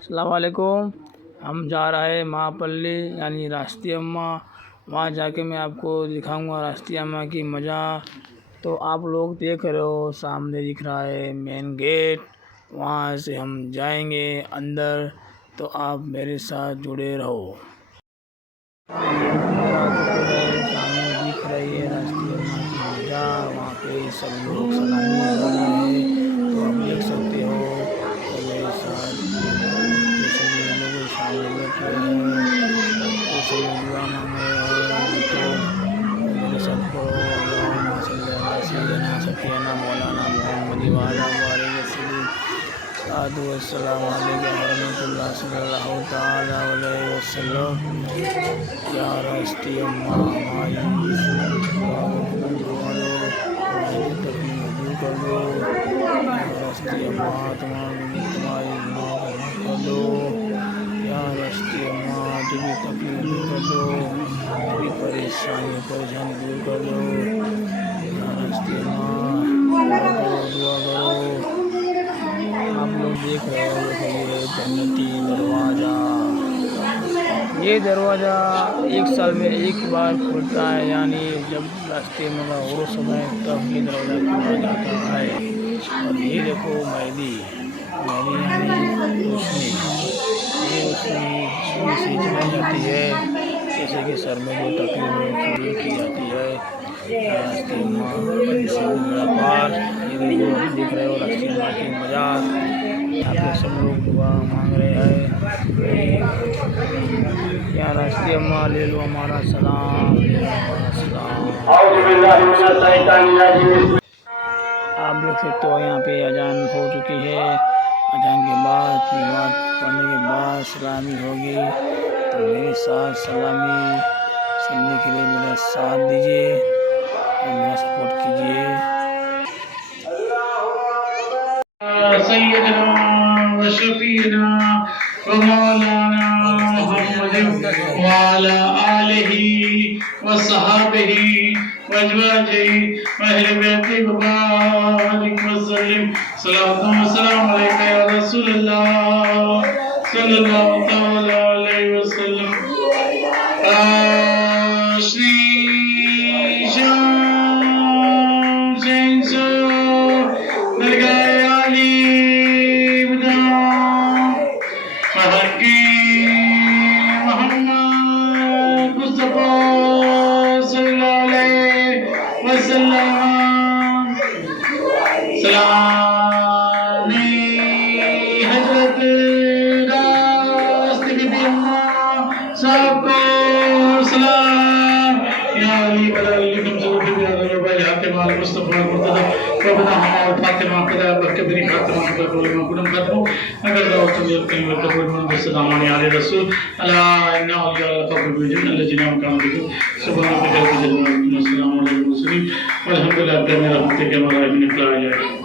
अस्सलाम वालेकुम। हम जा रहे हैं महापल्ली यानी राष्ट्रीय अम्मा। वहाँ जाके मैं आपको दिखाऊंगा राष्ट्रीय अम्मा की मज़ा। तो आप लोग देख रहे हो सामने दिख रहा है मेन गेट, वहाँ से हम जाएंगे अंदर। तो आप मेरे साथ जुड़े रहो। सामने दिख रही है राष्ट्रीय अम्मा की मज़ा। वहाँ पे सब लोग सलामी कर रहे हैं, तो आप देख सकते हो। तो मेरे साथ तो सभी लोग सामने बैठ रहे हैं, तो सभी दुआ मांग रहे हैं। देखो तो मेरे साथ पढ़ो अल्लाहुम्मा सल्ली अला सय्यिदना सफ़ीना मौलाना मुहम्मद व अला बारिक वसल्लम। सादु वस्सलाम अलैका रहमतुल्लाह सल्लल्लाहु तआला अलैहि वसल्लम। या राष्ट्रीय अम्मा हमारी तकलीफ कर दो। राष्ट्रीय अम्मा तुम्हारी कर दो। या राष्ट्रीय अम्मा तुम्हें तकलीफ दूर कर दो, तुम्हारी परेशानी दूर कर दो। या राष्ट्रीय अम्मा दुआ करो। आप लोग देख रहे हो ये जन्नती दरवाज़ा। ये दरवाज़ा एक साल में एक बार खुलता है, यानी जब रास्ते में उर्स में तब ये दरवाज़ा खुला जाता है। और ये देखो मेहंदी यानी रोशनी, ये रोशनी से चलाई जाती है, जैसे कि सर में जो तकलीफ है पूरी की जाती है। राष्ट्रीय अम्मा पार ये देख रहे हो राष्ट्रीय अम्मा की मज़ार। यहाँ पे सब लोग दुआ मांग रहे हैं। या राष्ट्रीय अम्मा ले लो हमारा सलाम, आप देख सकते हो यहाँ पे अजान हो चुकी है। अजान के बाद नमाज पढ़ने के बाद सलामी होगी। तो मेरे साथ सलामी सुनने के लिए मेरा साथ दीजिए और मेरा सपोर्ट कीजिए। सय्यदना व शफीना व मौलाना मुहम्मद व अला आलिहि व सहाबिहि व अज़वाजिहि व अहले बैति व बारिक व सल्लिम। सलातो व सलाम अलैका या रसूलल्लाह सल्लल्लाहु तआला अलैहि वसल्लम। Alhamdulillah.